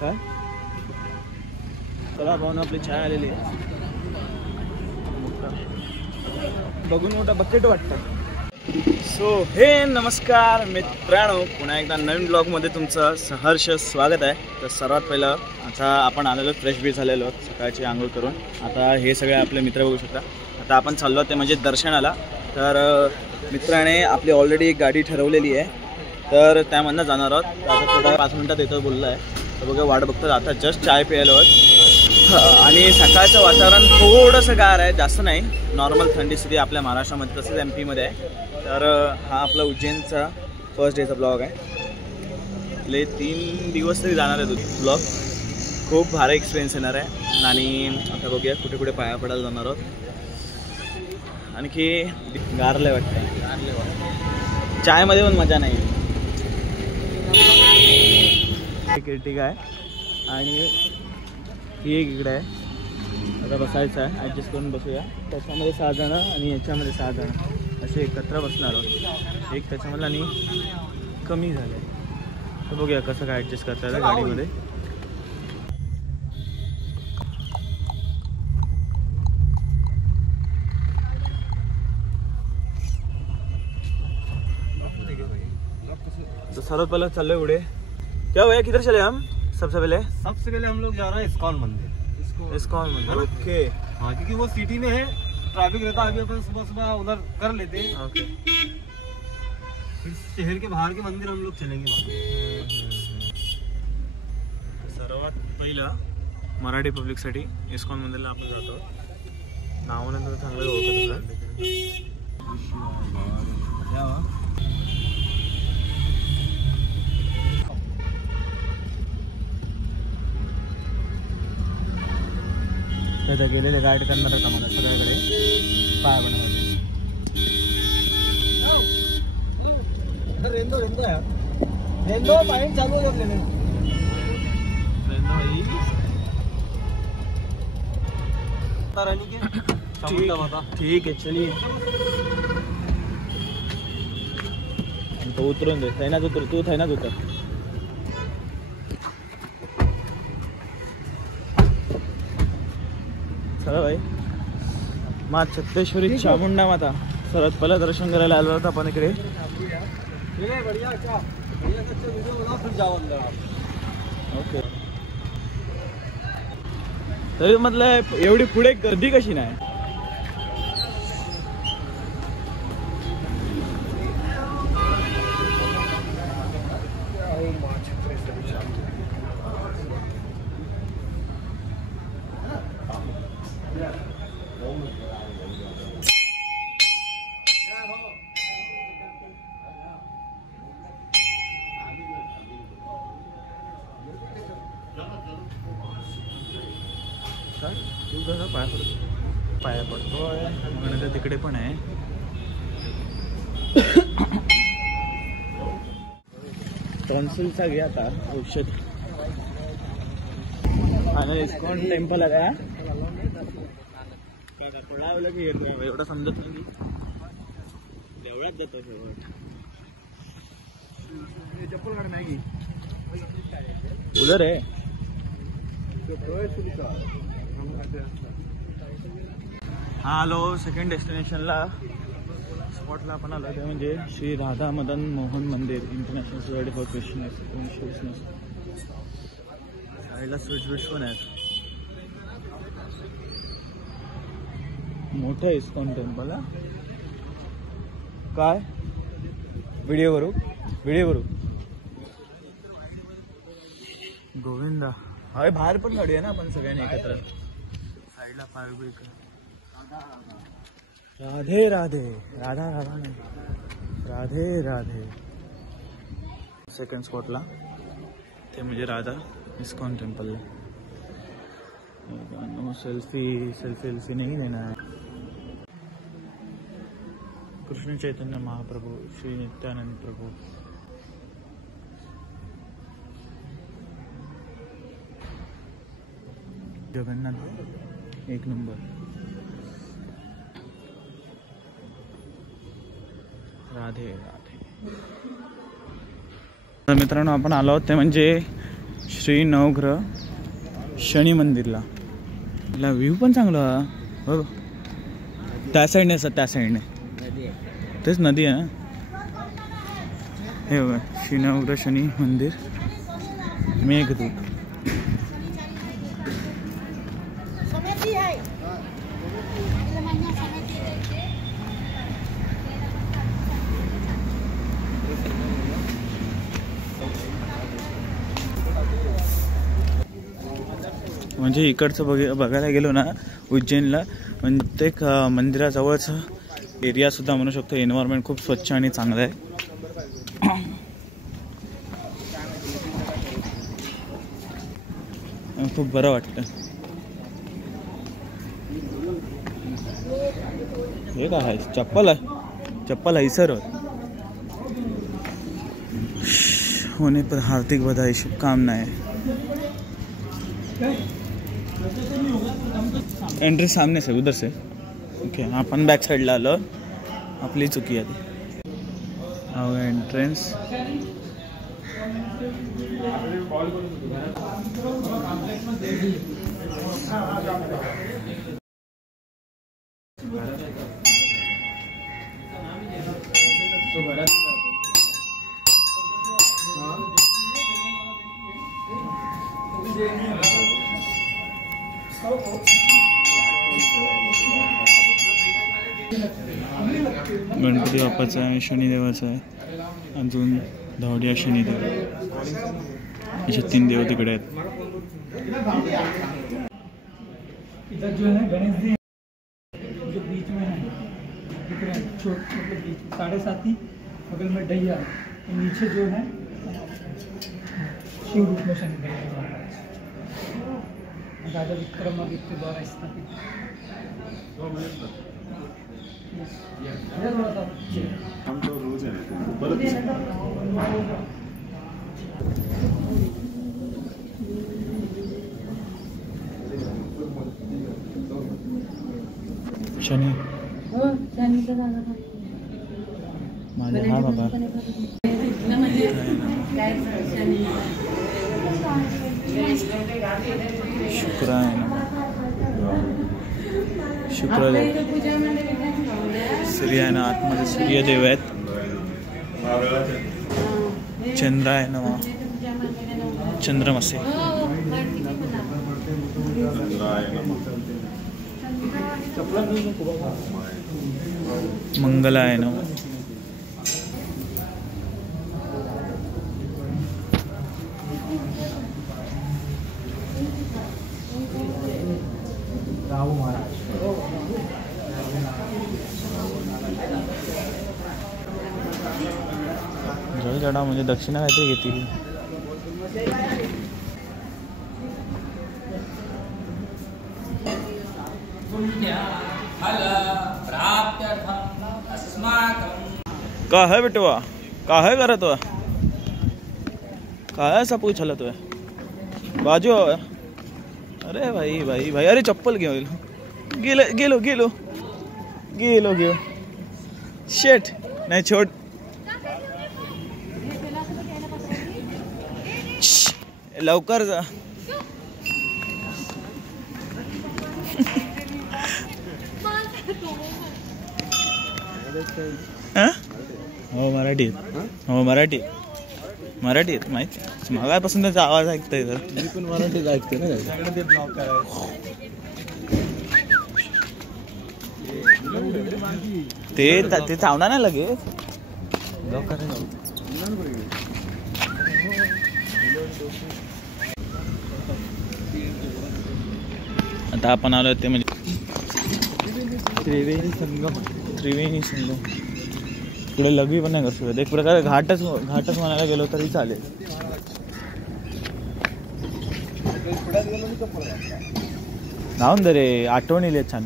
काय चला पाहून आपली चाय आलेली आहे. बघून मोठा बकेट वाटतं. सो हे नमस्कार मित्रांनो, पुन्हा एकदा नवीन ब्लॉगमध्ये तुमचं सहर्ष स्वागत आहे. तर सर्वात पहिलं आता आपण आलेलो फ्रेश बी झालेलो सकाळची आंघोळ करून. आता हे सगळे आपले मित्र बघू शकता. आता आपण चाललो ते म्हणजे दर्शनाला. तर मित्राने आपली ऑलरेडी एक गाडी ठरवलेली आहे, तर त्यामधनं जाणार आहोत. आता थोडा 5 मिनटात येतो बोलला आहे. तर बघा वाट बघतात. आता जस्ट चाय प्यायलो आहोत आणि सकाळचं वातावरण थोडंसं गार आहे, जास्त नाही, नॉर्मल थंडी स्थिती आपल्या महाराष्ट्रामध्ये तसंच MP मध्ये आहे. तर हा आपला उज्जैनचा फर्स्ट डेचा ब्लॉग आहे. आपले 3 दिवस तरी जाणार आहे ब्लॉग. खूप भारी एक्सपिरियन्स येणार आहे. आणि आता बघूया कुठे कुठे पाया पडायला जाणार आहोत. आणखी गारले वाटतं, चायमध्ये पण मजा नाही. ठीक आहे आणि ही एक इकडे आहे. आता बसायचं आहे, ॲडजस्ट करून बसूया. त्याच्यामध्ये 6 जण आणि याच्यामध्ये 6 जण असे एकत्र बसणार आहोत. एक त्याच्यामधलं आणि कमी झालं आहे. तर बघूया कसं काय ॲडजस्ट करता येतं गाडीमध्ये. तो सर्वात पहले चल रहे उड़े. क्या हुआ, किधर चले हम? सबसे पहले हम लोग जा रहे हैं इस्कॉन मंदिर. इस्कॉन मंदिर. ओके. हाँ, क्योंकि वो सिटी में है, ट्रैफिक रहता है. अभी अपन सुबह सुबह उधर कर लेते हैं. ओके. फिर शहर के बाहर के मंदिर हम लोग चलेंगे. सर्वात पहिलं मराठी पब्लिकसाठी इस्कॉन मंदिरला आपण जातो. नावानंतर चांगलं ओळखत त्या गेलेले गाईड करणार आहेत आम्हाला सगळ्याकडे पाय बनवतात. रेंदो पाइंट चालू हो गया. ठीक है चलिए. तो उतरून दे. थैनात उतर, तू थैनात उतर. चला भाई. माँ छत्तेश्वरी चामुंडा माता सर्वात पहिलं दर्शन करायला आलो होतो आपण इकडे. ओके. तरी म्हटलं एवढी पुढे गर्दी कशी नाही? तू जरा पाया पडतोय. मग तिकडे पण आहे. टॉन्सिलचा घे आता औषध. आणि इस्कॉन टेम्पल आहे का पडावलं की एवढं समजत नाही. तेवढ्याच जातो शेवट. चप्पल काढ मॅगी उधर आहे. हा आलो सेकंड डेस्टिनेशनला स्पॉटला आपण आलो. ते म्हणजे श्री राधा मदन मोहन मंदिर इंटरनॅशनल सोसायटी फॉर ख्रिश्चन. साईडला स्विच पण आहेत. मोठं आहे इस्कॉन टेम्पल. काय व्हिडिओ करू गोविंदा. अरे बाहेर पण काढूया ना आपण सगळ्यांनी एकत्र. साईडला पाय उभे. राधे राधे. राधा नाही, राधे राधे. सेकंड स्पॉटला ते म्हणजे राधा इस्कॉन टेम्पलला. सेल्फी नाही लेना. कृष्ण चैतन्य महाप्रभू श्री नित्यानंद प्रभू. जगन्नाथ एक नंबर. राधे राधे. तर मित्रांनो आपण आलो आहोत ते म्हणजे श्री नवग्रह शनी मंदिरला. ला व्ह्यू पण चांगला हो. त्या साईडने असं त्या साईडने तेच नदी आहे ना. हे बघा श्री नवग्रह शनी मंदिर मेघदूत. म्हणजे इकडचं बघायला गेलो ना उज्जैनला, म्हणजे एक मंदिराजवळचं एरियासुद्धा म्हणू शकतो. एन्व्हायरमेंट खूप स्वच्छ आणि चांगलं आहे. खूप बरं वाटतं. हे काय आहे? चप्पल आहे. चप्पल आहे सर. होने पर हार्दिक बधाई, शुभकामनाएं. एंट्री सामने से उधर से. ओके आपण बॅक साईडला आलो. आपली चुकी आहे. एंट्रेन्स. गणपती बाप्पाचा आहे, शनिदेवाचा आहे, अजून धावड्या शनिदेव. असे 3 देव तिकडे आहेत. इधर जो है गणेश जी जो बीच में है, दिख रहे हैं, छोटे मतलब बीच 7.5 बगल में डैया, नीचे जो है शिव रूप में शनिदेव महाराज राजा विक्रमादित्य द्वारा स्थापित. हम तो रोज है. शनी माझा हा बाबा. शुक्राय शुक्रदेव. सूर्य आहे ना आतमध्ये. सूर्यदेव आहेत. चंद्र आहे ना चंद्रमसे. मंगल आहे ना. राहू महाराज. जळजडा म्हणजे दक्षिणा काहीतरी घेतील. का है बेटवा? का है करत हो? काय असा पूछ हलत है बाजू. अरे भाई भाई भाई. अरे चप्पल घेऊ. गेलो गेलो गेलो गेलो घेऊ. शेट नाही छोट. लवकर जा. हो मराठी. हो मराठी. मराठी आहेत माहिती. मागापासून त्याचा आवाज ऐकतोय. तर मी पण मराठीच ऐकते ना. ते चावणार नाही लगेच. आता आपण आलो ते म्हणजे त्रिवेणी संगम. त्रिवेणी संगम. पुढे लघवी पण नाही करू शकत. एक प्रकारे घाटच म्हणायला गेलो तरी चालेल. जाऊन दे रे. आठवणीले छान.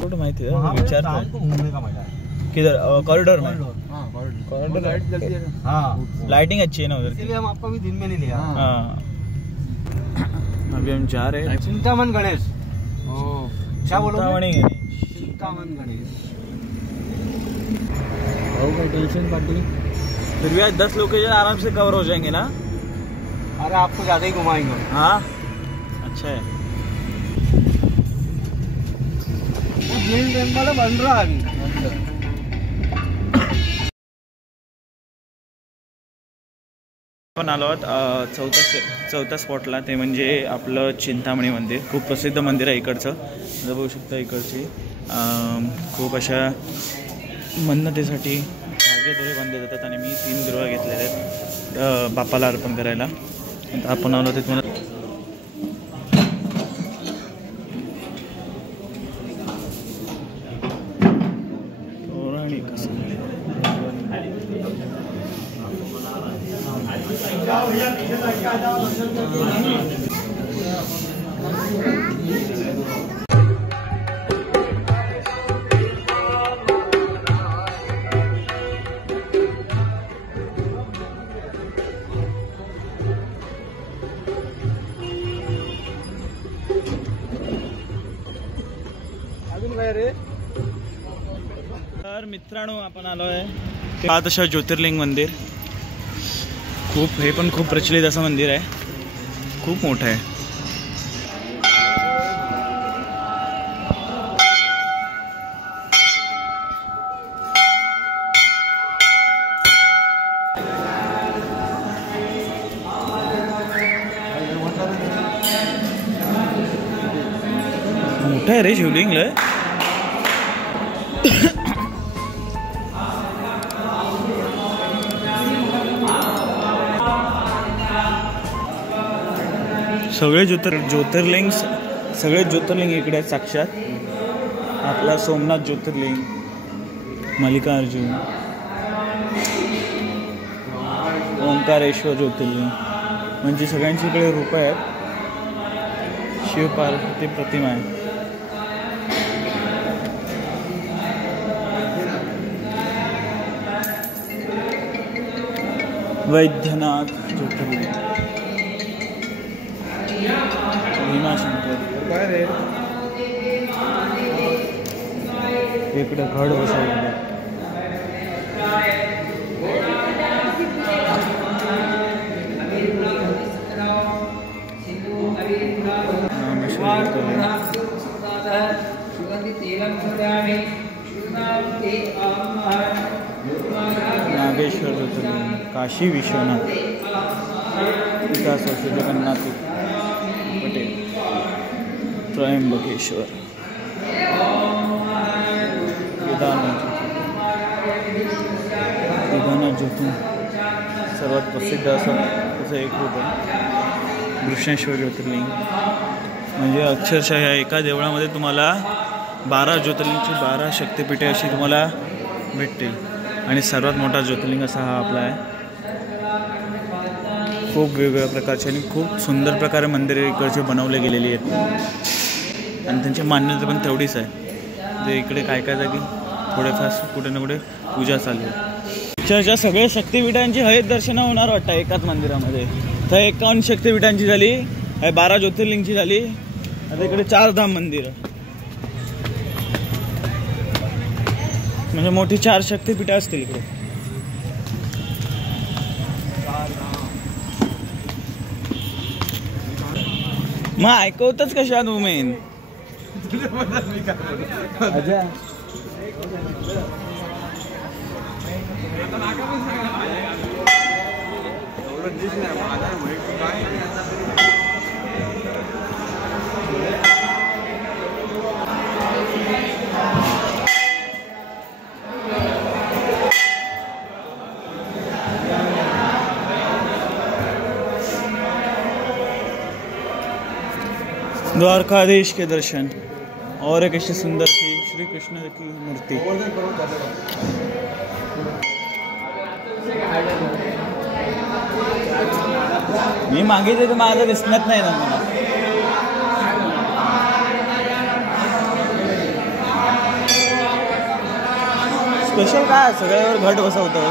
कुठं माहिती आहे विचार किधर कॉरिडोर में. कॉरिडोर लाइट जलती है. हाँ लाइटिंग अच्छी है ना उधर. इसलिए हम आपको भी दिन में नहीं लिया. हाँ अभी हम जा रहे हैं. चिंतामन गणेश. क्या बोलो? चिंतामणि गणेश. चिंतामन गणेश. होगा टेंशन पार्टी। फिर भी आज 10 लोकेशन आराम से कवर हो जाएंगे ना। अरे आपको ज्यादा ही घुमाएंगे। हाँ अच्छा है। ग्रीन ट्रेन वाला बन रहा है अभी। आपण आलो आहोत चौथ्या स्पॉटला, ते म्हणजे आपलं चिंतामणी मंदिर. खूप प्रसिद्ध मंदिर आहे इकडचं. जर बघू शकता इकडची खूप अशा मन्नतेसाठी धागे दोरे बांधले जातात आणि मी 3 दुर्वा घेतलेले आहेत बापाला अर्पण करायला. आता आपण आलो ते तुम्हाला अजून काय रे? तर मित्रांनो आपण आलो आहे 5 ज्योतिर्लिंग मंदिर. हे पण खूप प्रचलित असं मंदिर आहे. खूप मोठं आहे. मोठं आहे रे शिवलिंग लय. सगळे ज्योतिर्लिंग इकडे आहेत साक्षात. आपला सोमनाथ ज्योतिर्लिंग, मल्लिकार्जुन, ओंकारेश्वर ज्योतिर्लिंग, म्हणजे सगळ्यांची इकडे रूप आहेत. शिवपार्वती प्रतिमा आहे. वैद्यनाथ ज्योतिर्लिंग, भीमाशंकर. काय रे? इकडे घड बसवलेलं. नागेश्वर ज्योतिर्लिंग, काशी विश्वनाथ, विकास जगन्नाथ पटेल, त्र्यंबकेश्वर, केदारनाथ ज्योतिर्लिंग सर्वात प्रसिद्ध असं त्याचं एक रूप आहे. घृष्णेश्वर ज्योतिर्लिंग, म्हणजे अक्षरशः ह्या एका देवळामध्ये तुम्हाला 12 ज्योतिर्लिंगची 12 शक्तिपीठे अशी तुम्हाला भेटतील. आणि सर्वात मोठा ज्योतिर्लिंग असा हा आपला आहे. खूप वेगवेगळ्या प्रकारचे आणि खूप सुंदर प्रकारे मंदिरे इकडचे बनवले गेलेली आहेत. आणि त्यांची मान्यता पण तेवढीच आहे. जे इकडे काय काय जागी थोडेफार कुठे ना कुठे पूजा चालू आहे. इकडच्या सगळ्या शक्तिपीठांची हरित दर्शनं होणार वाटतं एकाच मंदिरामध्ये. तर 51 शक्तिपीठांची झाली, 12 ज्योतिर्लिंगची झाली. आता इकडे 4 धाम मंदिर, म्हणजे मोठी 4 शक्तिपीठं असतील इकडे. मग ऐकवतच कशा तू मेन द्वारकाधीश के दर्शन और एक ऐसी सुंदर सी श्री कृष्ण की मूर्ति. मी मागितले तर माझं दिसत नाही ना मला. स्पेशल काय सगळ्यावर घट बसवतं.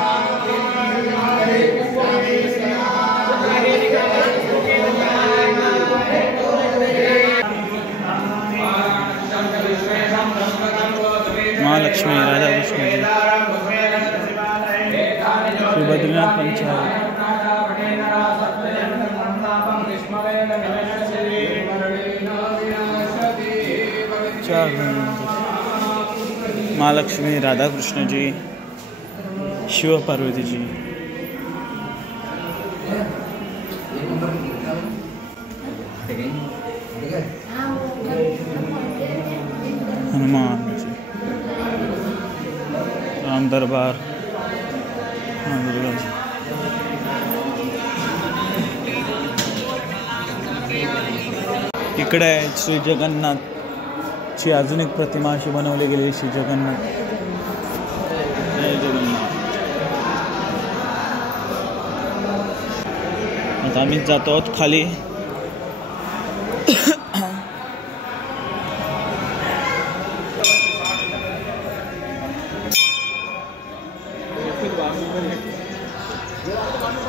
महालक्ष्मी, राधा कृष्ण जी, बद्रीनाथ पंचायत. महालक्ष्मी, राधाकृष्णजी, शिवपार्वतीजी. हनुमान जी, राम दरबार, दुर्गा जी. इकडे आहे श्री जगन्नाथची अजून एक प्रतिमा अशी बनवली गेली. श्री जगन्नाथ, जय जगन्नाथ. आता आम्ही जातो आहोत खाली.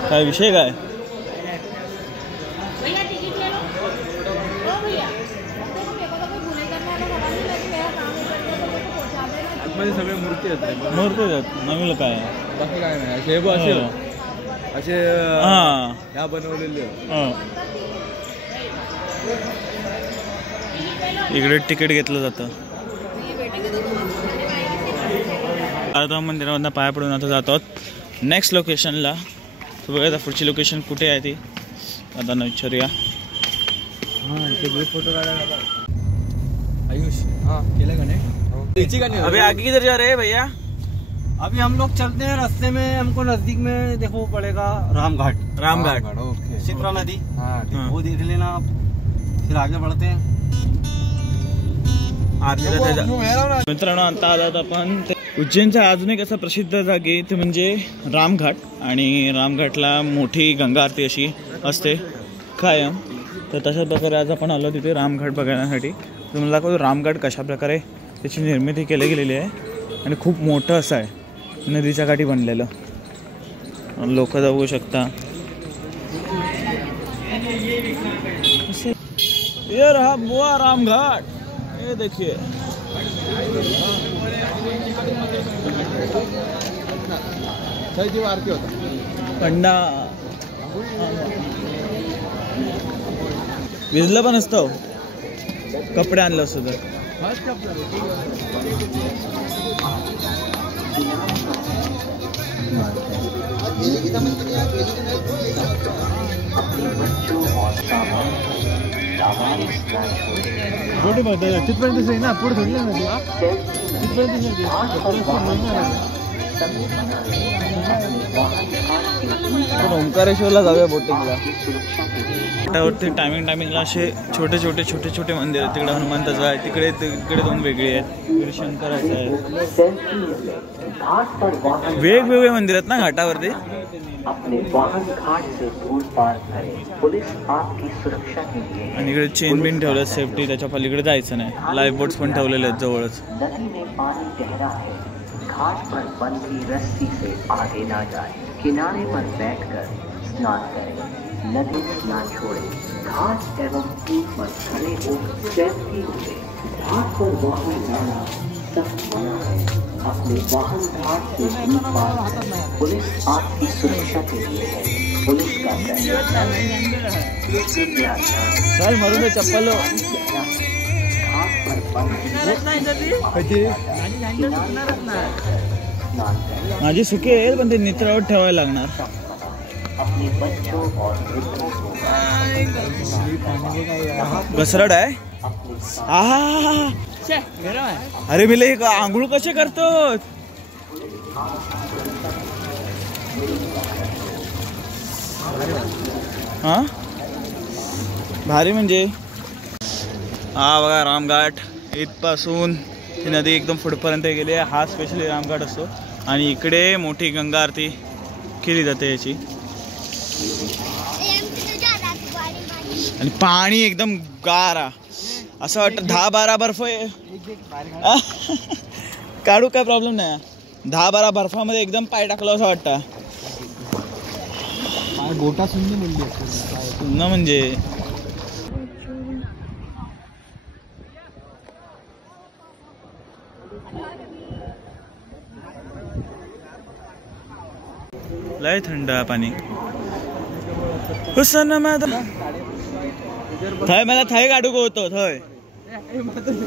काय विषय काय? सगळे मूर्ती आहेत. मूर्ती आहेत. नवीन काय बाकी काय नाही. असे ह्या बनवलेले. इकडे तिकीट घेतलं जातं. आता मंदिरामधनं पाया पडून आता जातो नेक्स्ट लोकेशनला. तर बघा पुढची लोकेशन कुठे आहे ती आता न विचारूया. फोटो काढायला आयुष. केलं का नहीं? अभी आगे किधर जा रहे हैं भैया? अभी हम लोग चलते हैं. रास्ते में हमको नजदीक में देखो पड़ेगा रामघाट. रामघाट. ओके. शिप्रा नदी. वो देख लेना आप. फिर आगे बढ़ते हैं. मित्रांनो आता आलात आपण उज्जैनच्या अजून एक असा प्रसिद्ध जागी ते म्हणजे रामघाट. आणि रामघाटला मोठी गंगा आरती अशी असते कायम. तर तशा प्रकारे आज आपण आलो तिथे रामघाट बघण्यासाठी. तुम्हाला दाखवतो रामघाट कशा प्रकारे त्याची निर्मिती केली गेलेली आहे आणि खूप मोठं असं आहे नदीच्या काठी बनलेलं. लोक जाऊ शकता. ये रहा बुआ रामघाट. ये देखिए आरती होता कंडा भिजलं पण असतं. कपडे आणलं असतं तर गोटी बघतात. तिथपर्यंत दिसत ना. पुढे थोडी ना तिथपर्यंत ओंकारेश्वरला जाऊया बोटिंगला. त्यावरती टायमिंगला असे छोटे छोटे मंदिर आहेत. तिकडे हनुमंताचं आहे. तिकडे दोन वेगळे आहेत. शंकराचं आहे. वेगवेगळे मंदिर आहेत ना घाटावरती. आणि इकडे चेन बिन ठेवलं सेफ्टी. त्याच्या पलीकडे जायचं नाही. लाईफ बोट्स पण ठेवलेले आहेत जवळच. घाट पर बंधी रस्सी से आगे ना जाए. किनारे पर बैठकर स्नान करें. नदी स्नान छोड़े. घाट एवं पुल पर खड़े होकर सेल्फी ले. घाट पर वाहन जाना सख्त मना है. अपने वाहन घाट से दूर पार करें. पुलिस आपकी सुरक्षा के लिए है. पुलिस का चल मरू दे चप्पल. घाट पर माझी सुकी आहे पण ते नित्रावर ठेवायला लागणार. अपने बच्चों और वृद्धों को घसरड आहे. अरे मिले आंघोळ कसे करतो. हा भारी म्हणजे. हा बघा रामघाट. इथपासून ही नदी एकदम पुढपर्यंत गेली आहे. हा स्पेशली रामघाट असतो. आणि इकडे मोठी गंगा आरती केली जाते याची. आणि पाणी एकदम गार. असं वाटतं 10-12 बर्फ काढू काय प्रॉब्लेम नाही. 10-12 बर्फामध्ये एकदम पाय टाकलं असं वाटतं. गोटा सुंदर म्हणजे लय थंड आहे पाणी. हुसन थंय मला थंय काढू होतो थंय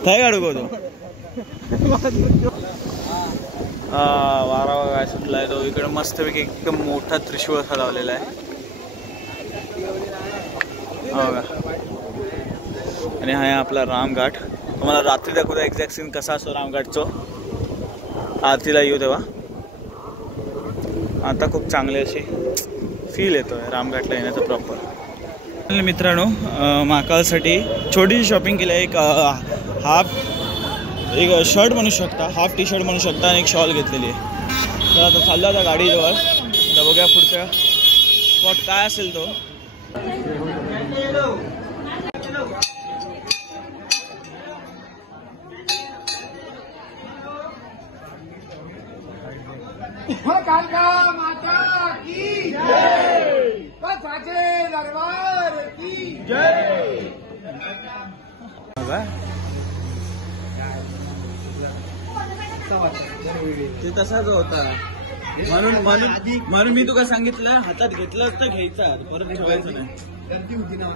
काढू होतो. वारा काय सुटलाय तो. इकडे मस्तपैकी एकदम मोठा त्रिशूळ असा लावलेला आहे बघा. आणि हा आहे आपला रामघाट. तुम्हाला रात्री दाखवतो एक्झॅक्ट सीन कसा असतो रामघाटचो. आरतीला येऊ तेव्हा. आता खूप चांगली अशी फील येतोय रामघाटला येण्याचं प्रॉपर. मित्रांनो महाकालसाठी छोटीशी शॉपिंग केली आहे. एक शर्ट म्हणू शकता, हाफ टी शर्ट म्हणू शकता आणि एक शॉल घेतलेली आहे. तर आता चालला होता गाडीजवळ. तर बघूया पुढचा स्पॉट काय असेल तो. कालका माता की जय, साचे दरबार की जय. ते तसाच होता. म्हणून मी तुला सांगितलं हातात घेतलं तर घ्यायचा, परत ठेवायचं नाही. गर्दी होती ना,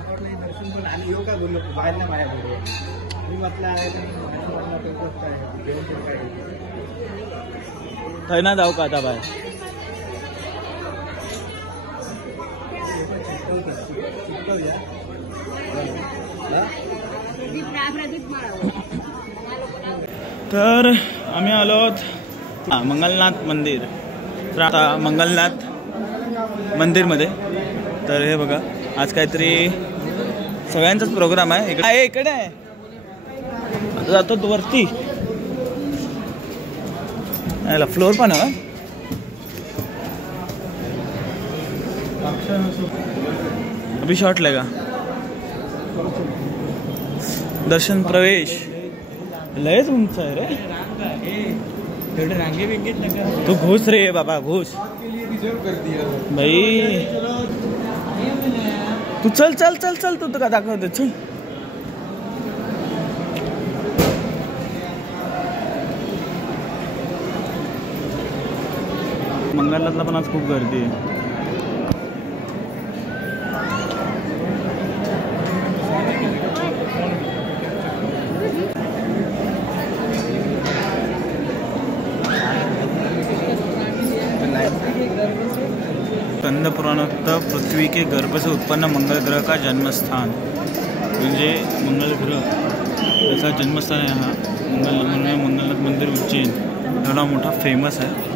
दर्शन पण आणि येऊ काय बोललो बाहेर ना बाहेर मी म्हटलं थंय ना जाऊ का आता बाहेर. तर आम्ही आलो आहोत मंगलनाथ मंदिर. तर आता मंगलनाथ मंदिरमध्ये. तर हे बघा आज काहीतरी सगळ्यांचाच प्रोग्राम आहे. इकडे आहे. आता जातो तो वरती. फ्लोर पण आहे. अभी शॉर्ट लेगा. दर्शन प्रवेश लयच उंच आहे रे. तू घुस रे बाबा घुस भाई. तू चल चल चल चल. तू का दाखवते चल. मंगलनाथला पण आज खूप गर्दी आहे. स्कंद पुराणोक्त पृथ्वी के गर्भ से उत्पन्न मंगल ग्रह का जन्मस्थान. म्हणजे मंगल ग्रह त्याचा जन्मस्थान आहे हा. मंगलनाथ मंदिर उज्जैन एवढा मोठा फेमस आहे.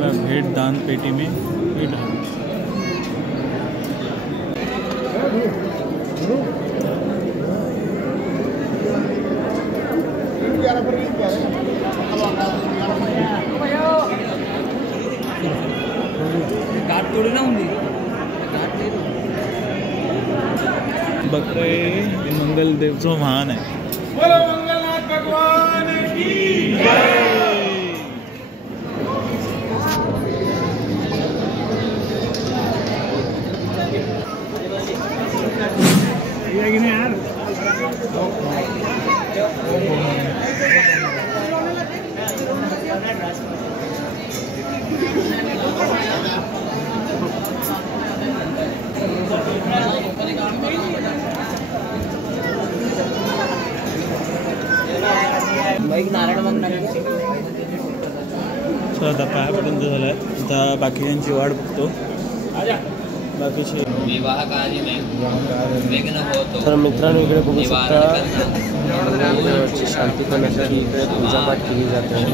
भेट दान पेटी में भेट है. बघतोय मंगलदेवचं वाहन आहे. बोलो मंगलनाथ भगवान की जय. यार आता पायापर्यंत झालाय. आता बाकीच्यांची वाट बघतो. बाकीचे तर मित्रांनो इकडे बघू शकता शांती करण्यासाठी इकडे पूजापाठ केली जाते.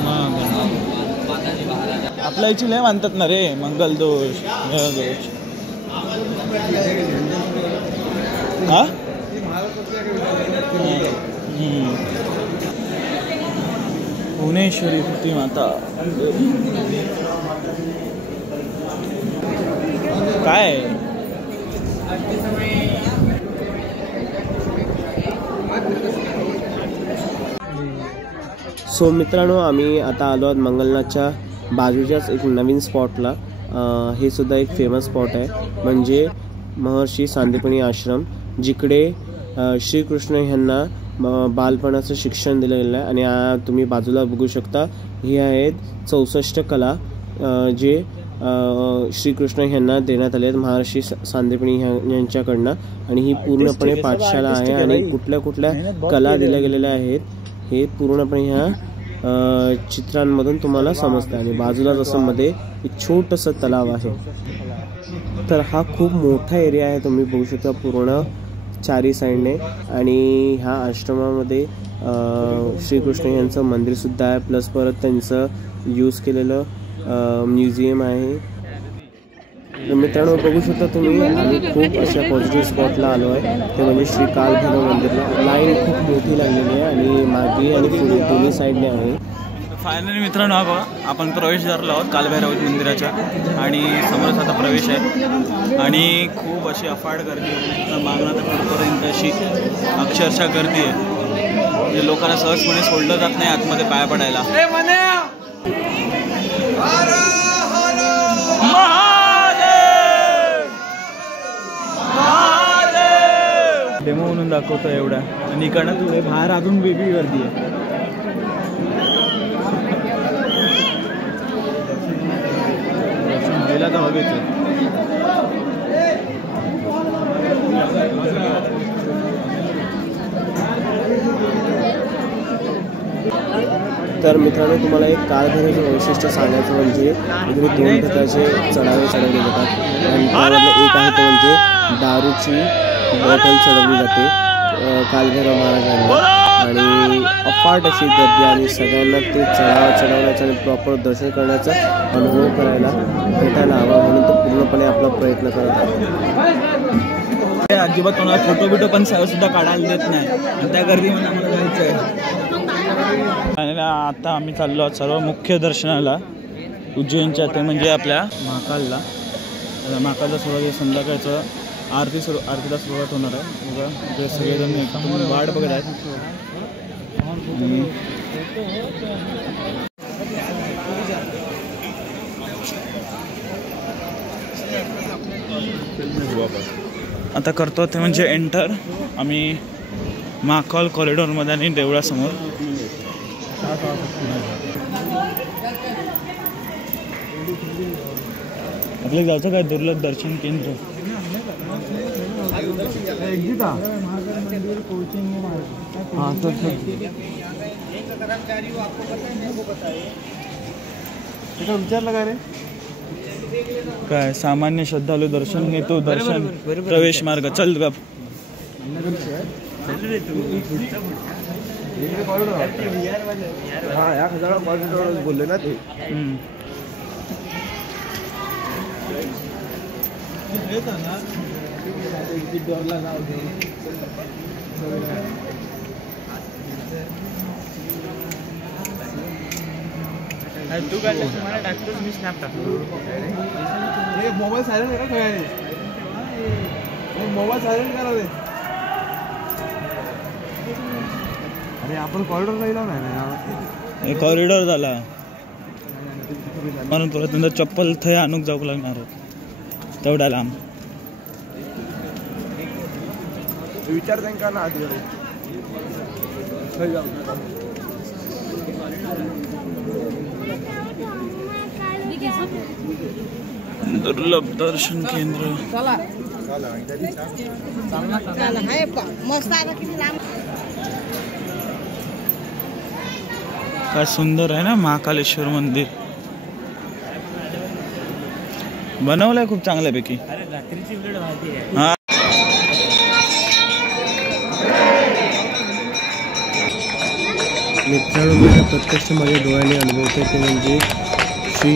आपल्या इथे लय मानतात ना रे मंगलदोष ग्रहदोष. हा भुवनेश्वरी भक्ती माता. काय सो मित्रांनो आम्ही आता आलो आहोत मंगलनाथच्या बाजूच्याच एक नवीन स्पॉटला. हे सुद्धा एक फेमस स्पॉट आहे म्हणजे महर्षी सांदीपनी आश्रम, जिकडे श्रीकृष्ण यांना बालपणाचं शिक्षण दिलं गेलं आहे. आणि तुम्ही बाजूला बघू शकता ही आहेत 64 कला जे श्रीकृष्ण यांना देण्यात आले आहेत महर्षी सांदीपनी यांच्याकडनं. आणि ही पूर्णपणे पाठशाळा आहे आणि कुठल्या कुठल्या कला दिल्या गेलेल्या आहेत हे पूर्णपणे ह्या चित्रांमधून तुम्हाला समजतं. आणि बाजूलाच असं मध्ये एक छोटंसं तलाव आहे. तर हा खूप मोठा एरिया आहे, तुम्ही बघू शकता पूर्ण चारी साईडने. आणि ह्या आश्रमामध्ये श्रीकृष्ण यांचं मंदिरसुद्धा आहे, प्लस परत त्यांचं यूज केलेलं म्युझियम आहे. तर मित्रांनो बघू शकता तुम्ही, आम्ही खूप अशा पॉझिटिव्ह स्पॉटला आलो आहे, ते म्हणजे श्री कालभैरव मंदिरला. लाईन खूप मोठी लागलेली आहे आणि मागे आणि पुढे दोन्ही साईडने आहे. फायनली मित्रांनो हा बघा आपण प्रवेशद्वारला आहोत कालभैरव मंदिराच्या. आणि समोरच आता प्रवेश आहे आणि खूप अशी अफाट गर्दी आहे, मागणं तर पुढपर्यंत अशी अक्षरशः गर्दी आहे. म्हणजे लोकांना सहजपणे सोडलं जात नाही आतमध्ये पाया पडायला. डेमो म्हणून दाखवतो एवढा. आणि इकडनं पुढे बाहेर अजून वेगळी गर्दी आहे. गेला तर हवेच. तर मित्रांनो तुम्हाला एक कालभैरवचं वैशिष्ट्य सांगायचं म्हणजे इकडे 2 प्रकारचे चढावे चढवले जातात. आणि त्यामधलं एक आहे तो म्हणजे दारूची बॉटल चढवली जाते कालभैरव महाराजांना. आणि अफाट अशी गर्दी आणि सगळ्यांना ते चढवण्याचा आणि प्रॉपर दर्शन करण्याचा अनुभव करायला भेटायला हवा म्हणून तो पूर्णपणे आपला प्रयत्न करत आहे. अजिबात कोणाला फोटो बिटो पण सुद्धा काढायला देत नाही आणि त्या गर्दीमध्ये आम्हाला जायचं आहे. आणि आता आम्ही चाललो आहोत सर्व मुख्य दर्शनाला उज्जैनच्या, ते म्हणजे आपल्या महाकालला. महाकालला सुरुवात संध्याकाळचं आरतीला सुरुवात होणार आहे. बघा इकडे सगळेजण एकदम वाट बघत आहेत. आता करतो ते म्हणजे एंटर आम्ही महाकाल कॉरिडॉरमध्ये आणि देवळासमोर. आपल्याला जायचं काय दुर्लभ दर्शन केंद्र. विचारलं काय रे काय सामान्य श्रद्धालू दर्शन हेतू दर्शन प्रवेश मार्ग. चल गप. हा या खजाना कॉरिडॉर बोलले ना ते. तू काय मला टाकतोस मी स्नॅप टाकतो. मोबाईल सायलेंट करा सगळ्यांनी. मोबाईल सायलेंट करा रे. अरे आपण कॉरिडॉर राहिला नाही कॉरिडॉर झाला म्हणून परत नंतर चप्पल थंय आणूक जाऊक लागणार तेवढा लांब. विचार त्यांना ना दुर्लभ दर्शन केंद्र. काय सुंदर आहे ना महाकालेश्वर मंदिर. बनवलंय खूप चांगल्यापैकी. हा मित्रांनो मी प्रत्यक्ष माझ्या डोळ्याने अनुभवतो ते म्हणजे श्री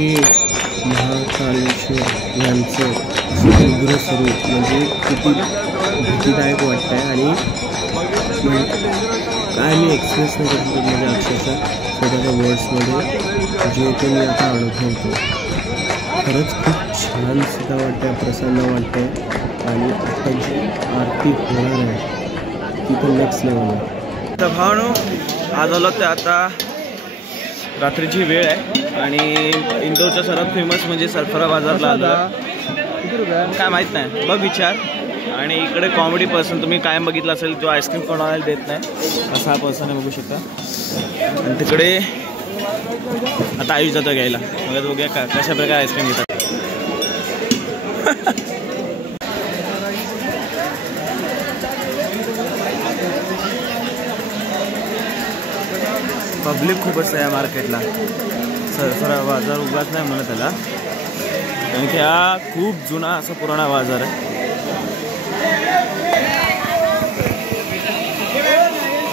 महाकालेश्वर यांचं उग्र स्वरूप म्हणजे किती भीतीदायक वाटतं आहे. आणि काय मी एक्सप्रेस नाही करू शकत माझ्या अक्षरशः स्वतःच्या वर्ड्समध्ये जे ते मी आता अनुभवतो. खरंच खूप छान सुद्धा वाटतं, प्रसन्न वाटतं. आणि आता जी आरती होणार आहे ती पण नेक्स्ट लेवल आहे. तर भावनो आज आलो ते आता रात्रीची वेळ आहे आणि इंदोरचा सर्वात फेमस म्हणजे सरफरा बाजारला आलो. काय माहीत नाही बघ विचार. आणि इकडे कॉमेडी पर्सन तुम्ही कायम बघितलं असेल जो आईस्क्रीम कोणाला देत नाही असा हा पर्सन आहे बघू शकता. आणि तिकडे आता आयुष जातो घ्यायला. बघा बघूया कशा प्रकारे आईस्क्रीम घेतात. पब्लिक खूप असतं या मार्केटला. सरसरा बाजार उगाच नाही म्हणत त्याला, कारण की हा खूप जुना असा पुराणा बाजार आहे.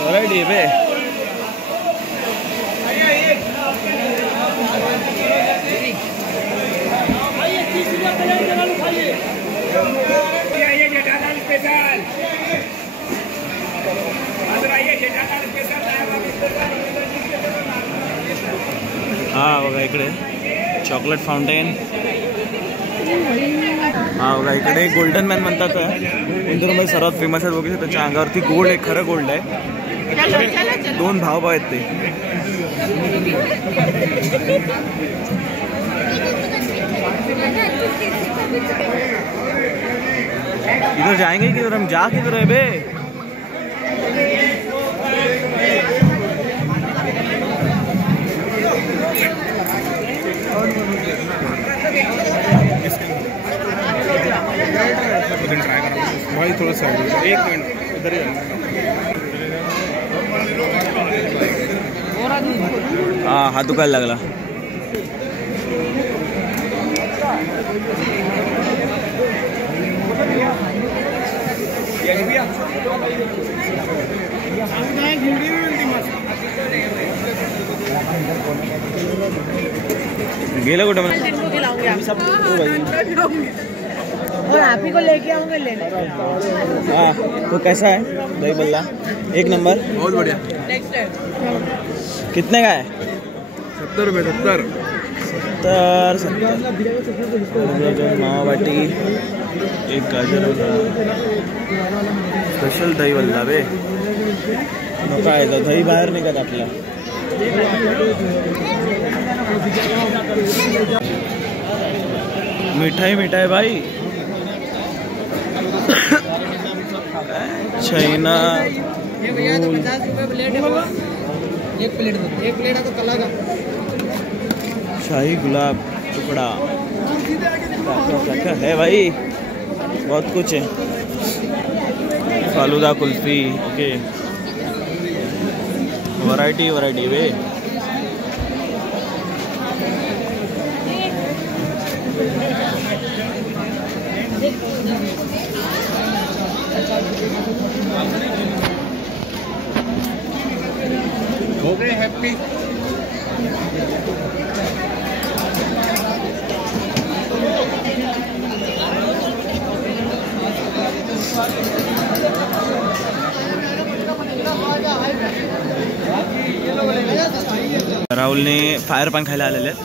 व्हरायटी बे. हा बघा इकडे चॉकलेट फाउंटेन. हा बघा इकडे गोल्डन मॅन म्हणतात. इंदोरमध्ये सर्वात फेमस आहे बघितलं, त्याच्या अंगावरती गोल्ड आहे, खरं गोल्ड आहे. 2 भाव आहेत ते. इधर जाएंगे किधर, हम जा किधर है बे? भाई थोड़ा सा 1 मिनट इधर ही. हाँ हाथ दुखायला लागला. गेला कुठं और आप ही को लेके आऊंगा लेने. हाँ तो कैसा है दही बल्ला? 1 नंबर. बहुत बढ़िया. कितने का है? 70 रुपये. 70 मावा बाटी, 1 गाजर होता. स्पेशल दही बल्ला बे. काय दही बाहेर निघत आपला. मिठाई मिठाई भाई. चाइना शाही गुलाब टुकड़ा क्या है भाई, बहुत कुछ है. फालूदा कुल्फी. ओके वैरायटी वे. हो गए हैप्पी. राहुलने फायर पान खायला आलेले आहेत.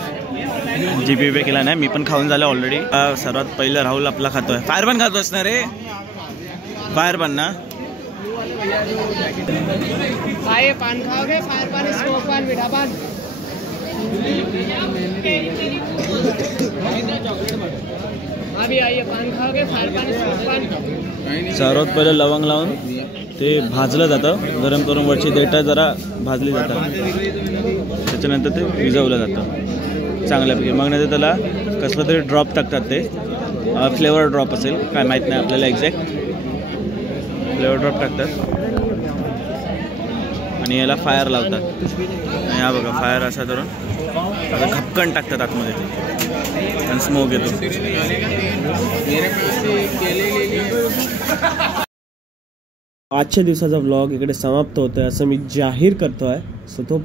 जीपी पे केला नाही, मी पण खाऊन झालं ऑलरेडी. सर्वात पहिलं राहुल आपला खातोय. फायर पान खातोस ना रे? फायर पान ना. आइए पान खाओगे? फायर पान, स्मोक पान, मीठा पान. अभी आइए पान खाओगे? फायर पान, स्मोक पान. सर्वात पहिलं लवंग लावून ते भाजलं जातं, गरम करून वरची देठं जरा भाजली जातात, त्याच्यानंतर ते विझवलं जातं चांगल्यापैकी. मग नंतर त्याला कसलं तरी ड्रॉप टाकतात, ते फ्लेवर ड्रॉप असेल काय माहीत नाही आपल्याला एक्झॅक्ट. फ्लेवर ड्रॉप टाकतात आणि याला फायर लावतात. आणि हा बघा फायर असा धरून आता खपकन टाकतात आतमध्ये ते, आणि स्मोक येतो. आजच्या दिवसाचा व्लॉग इकडे समाप्त होतोय असं मी जाहीर करतोय. सो तो